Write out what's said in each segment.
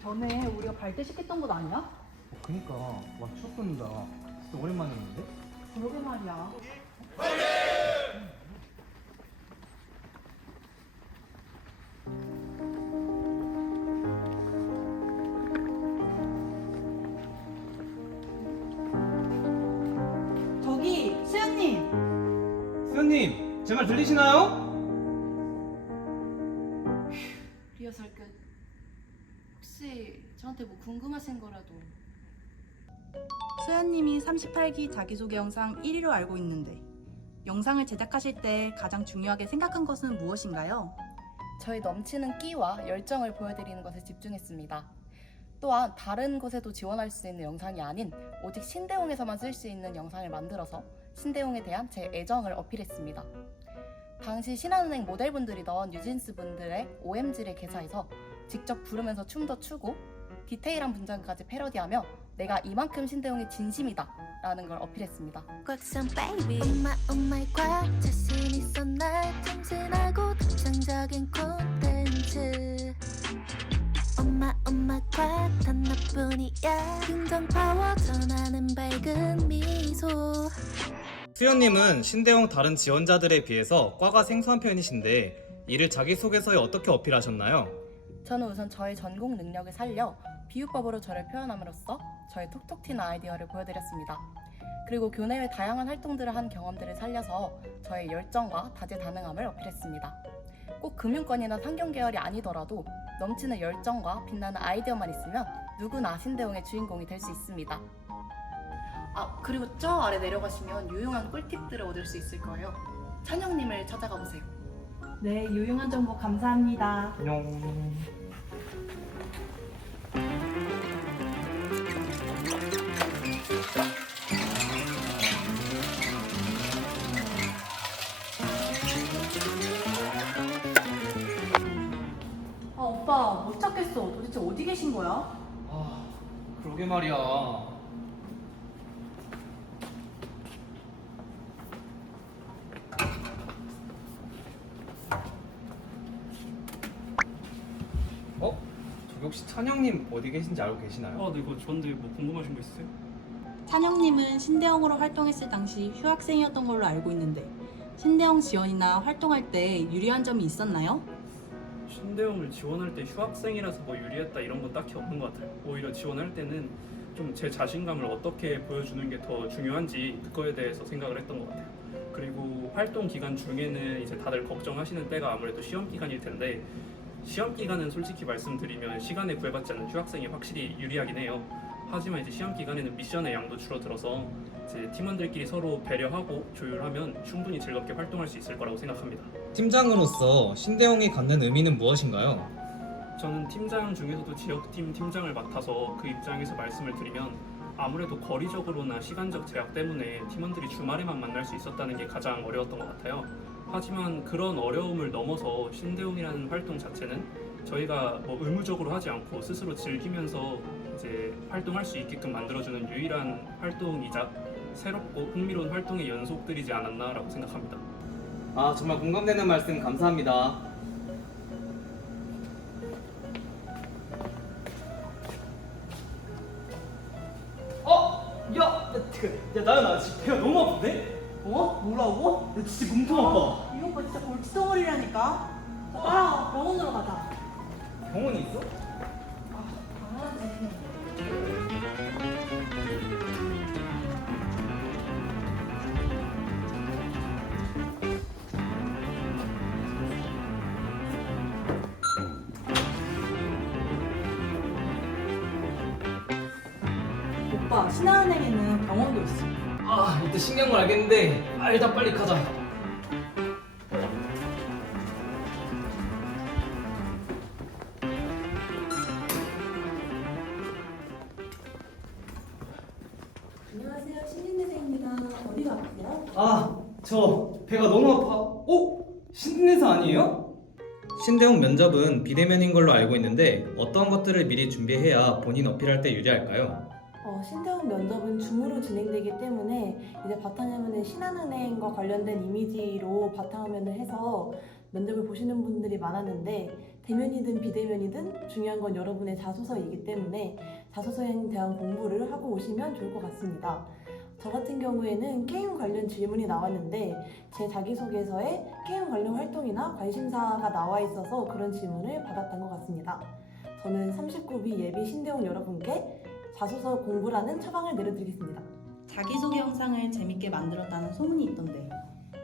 전에 우리가 발대 시켰던 곳 아니야? 그니까 와 추억 돋는다 진짜 오랜만이었는데? 그러게 말이야. 저기 수현님 수현님 제 말 들리시나요? 리허설 끝. 혹시 저한테 뭐 궁금하신 거라도 수현님이 38기 자기소개 영상 1위로 알고 있는데 영상을 제작하실 때 가장 중요하게 생각한 것은 무엇인가요? 저희 넘치는 끼와 열정을 보여드리는 것에 집중했습니다. 또한 다른 곳에도 지원할 수 있는 영상이 아닌 오직 신대용에서만 쓸 수 있는 영상을 만들어서 신대용에 대한 제 애정을 어필했습니다. 당시 신한은행 모델분들이던 뉴진스 분들의 OMG를 개사해서 직접 부르면서 춤도 추고 디테일한 문장까지 패러디하며 내가 이만큼 신대용의 진심이다 라는 걸 어필했습니다. 꽉찬 baby 엄마 엄마의 꽉 자신 있어 날 튼튼하고 독창적인 콘텐츠 엄마 엄마 꽉단 나뿐이야 긍정 파워 전하는 밝은 미소 수현님은 신대용 다른 지원자들에 비해서 과가 생소한 편이신데 이를 자기소개서에 어떻게 어필하셨나요? 저는 우선 저의 전공 능력을 살려 비유법으로 저를 표현함으로써 저의 톡톡 튀는 아이디어를 보여드렸습니다. 그리고 교내외 다양한 활동들을 한 경험들을 살려서 저의 열정과 다재다능함을 어필했습니다. 꼭 금융권이나 상경 계열이 아니더라도 넘치는 열정과 빛나는 아이디어만 있으면 누구나 신대용의 주인공이 될 수 있습니다. 아 그리고 저 아래 내려가시면 유용한 꿀팁들을 얻을 수 있을 거예요. 찬영님을 찾아가 보세요. 네, 유용한 정보 감사합니다. 안녕 아, 오빠 못 찾겠어. 도대체 어디 계신 거야? 아 그러게 말이야 혹시 찬영님 어디 계신지 알고 계시나요? 아, 네, 이거 좋은데 뭐 궁금하신 거 있으세요? 찬영님은 신대영으로 활동했을 당시 휴학생이었던 걸로 알고 있는데 신대영 지원이나 활동할 때 유리한 점이 있었나요? 신대용을 지원할 때 휴학생이라서 뭐 유리했다 이런 건 딱히 없는 것 같아요. 오히려 지원할 때는 좀 제 자신감을 어떻게 보여주는 게 더 중요한지 그거에 대해서 생각을 했던 것 같아요. 그리고 활동 기간 중에는 이제 다들 걱정하시는 때가 아무래도 시험 기간일 텐데 시험 기간은 솔직히 말씀드리면 시간에 구애받지 않는 휴학생이 확실히 유리하긴 해요. 하지만 이제 시험 기간에는 미션의 양도 줄어들어서 이제 팀원들끼리 서로 배려하고 조율하면 충분히 즐겁게 활동할 수 있을 거라고 생각합니다. 팀장으로서 신대용이 갖는 의미는 무엇인가요? 저는 팀장 중에서도 지역팀 팀장을 맡아서 그 입장에서 말씀을 드리면 아무래도 거리적으로나 시간적 제약 때문에 팀원들이 주말에만 만날 수 있었다는 게 가장 어려웠던 것 같아요. 하지만 그런 어려움을 넘어서 신대용이라는 활동 자체는 저희가 뭐 의무적으로 하지 않고 스스로 즐기면서 이제 활동할 수 있게끔 만들어주는 유일한 활동이자 새롭고 흥미로운 활동의 연속들이지 않았나라고 생각합니다. 아 정말 공감되는 말씀 감사합니다. 어? 야! 야, 그, 야 나연아 배가 너무 아픈데? 어? 뭐라고? 야 진짜 몸통 아파 이 오빠 진짜 골치덩어리라니까. 아, 병원으로 가자. 병원에 있어? 오빠, 신한은행에는 병원도 있어. 아 일단 신기한 건 알겠는데 아 일단 빨리 가자 안녕하세요. 신진대생입니다. 어디가 아프세요? 아 저 배가 너무 아파 어? 신진대사 아니에요? 신대용 면접은 비대면인 걸로 알고 있는데 어떤 것들을 미리 준비해야 본인 어필할 때 유리할까요? 어, 신대원 면접은 줌으로 진행되기 때문에 이제 바탕화면에 신한은행과 관련된 이미지로 바탕화면을 해서 면접을 보시는 분들이 많았는데 대면이든 비대면이든 중요한 건 여러분의 자소서이기 때문에 자소서에 대한 공부를 하고 오시면 좋을 것 같습니다. 저 같은 경우에는 게임 관련 질문이 나왔는데 제 자기소개서에 게임 관련 활동이나 관심사가 나와 있어서 그런 질문을 받았던 것 같습니다. 저는 39비 예비 신대원 여러분께 자소서 공부라는 처방을 내려드리겠습니다. 자기소개 영상을 재밌게 만들었다는 소문이 있던데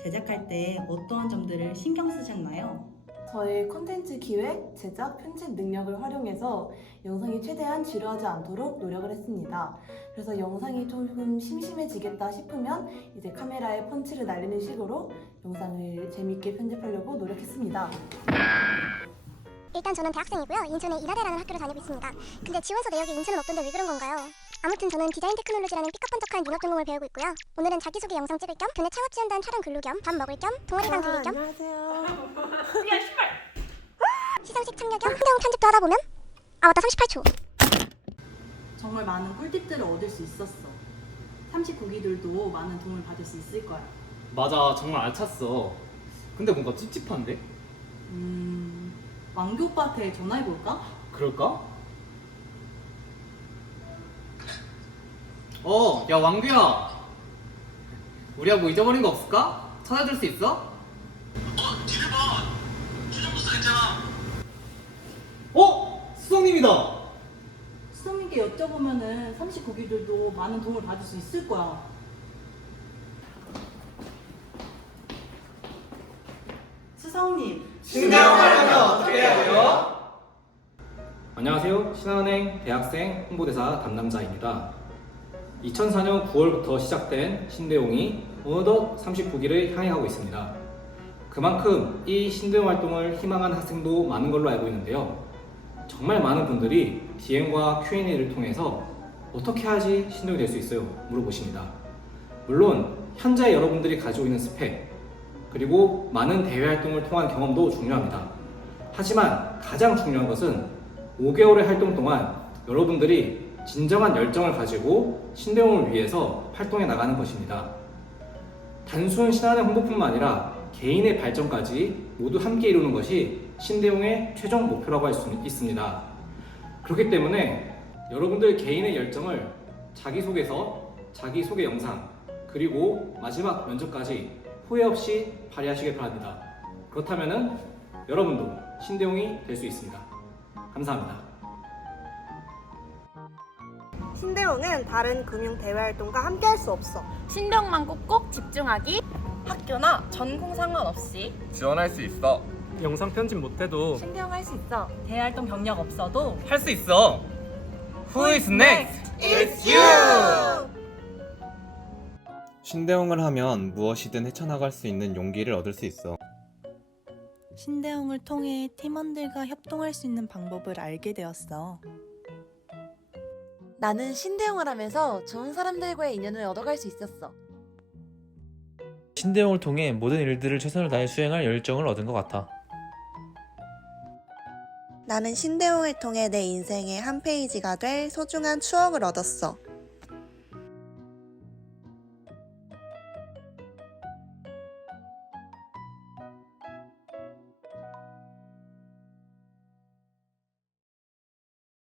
제작할 때 어떠한 점들을 신경 쓰셨나요? 저의 콘텐츠 기획, 제작, 편집 능력을 활용해서 영상이 최대한 지루하지 않도록 노력을 했습니다. 그래서 영상이 조금 심심해지겠다 싶으면 이제 카메라에 펀치를 날리는 식으로 영상을 재밌게 편집하려고 노력했습니다. 일단 저는 대학생이고요. 인천의 이라대라는 학교를 다니고 있습니다. 근데 지원서 내역에 인천은 없던데 왜 그런 건가요? 아무튼 저는 디자인 테크놀로지라는 삐까뻔쩍한 융합 전공을 배우고 있고요. 오늘은 자기소개 영상 찍을 겸 교내 창업 지원단 촬영 근로 겸 밥 먹을 겸 동아리방 들릴 겸 안녕하세요. 시상식 참여 겸 신대용 편집도 하다 보면 아 맞다 38초 정말 많은 꿀팁들을 얻을 수 있었어. 39기들도 많은 도움을 받을 수 있을 거야. 맞아, 정말 알찼어. 근데 뭔가 찝찝한데? 음, 왕규 오빠한테 전화해볼까? 그럴까? 어, 야 왕규야. 우리가 뭐 잊어버린 거 없을까? 찾아줄 수 있어? 어, 수성님이다. 수성님께 여쭤보면은 39기들도 많은 도움을 받을 수 있을 거야. 수성님, 신대영하려면 어떻게 해야 돼요? 안녕하세요. 신한은행 대학생 홍보대사 담당자입니다. 2004년 9월부터 시작된 신대용이 어느덧 39기를 향해 가고 있습니다. 그만큼 이 신대용 활동을 희망하는 학생도 많은 걸로 알고 있는데요. 정말 많은 분들이 DM과 Q&A를 통해서 어떻게 해야지 신대용이 될 수 있어요? 물어보십니다. 물론 현재 여러분들이 가지고 있는 스펙 그리고 많은 대외 활동을 통한 경험도 중요합니다. 하지만 가장 중요한 것은 5개월의 활동 동안 여러분들이 진정한 열정을 가지고 신대용을 위해서 활동해 나가는 것입니다. 단순 신한의 홍보뿐만 아니라 개인의 발전까지 모두 함께 이루는 것이 신대용의 최종 목표라고 할 수 있습니다. 그렇기 때문에 여러분들 개인의 열정을 자기소개서, 자기소개 영상, 그리고 마지막 면접까지 후회 없이 발휘하시길 바랍니다. 그렇다면 여러분도 신대용이 될 수 있습니다. 감사합니다. 신대용은 다른 금융 대외 활동과 함께 할 수 없어. 신병만 꼭꼭 집중하기 학교나 전공 상관없이 지원할 수 있어. 영상 편집 못해도 신대용 할 수 있어. 대활동 경력 없어도 할 수 있어. Who is next? It's you! 신대용을 하면 무엇이든 헤쳐나갈 수 있는 용기를 얻을 수 있어. 신대용을 통해 팀원들과 협동할 수 있는 방법을 알게 되었어. 나는 신대용을 하면서 좋은 사람들과의 인연을 얻어갈 수 있었어. 신대용을 통해 모든 일들을 최선을 다해 수행할 열정을 얻은 것 같아. 나는 신대용을 통해 내 인생의 한 페이지가 될 소중한 추억을 얻었어.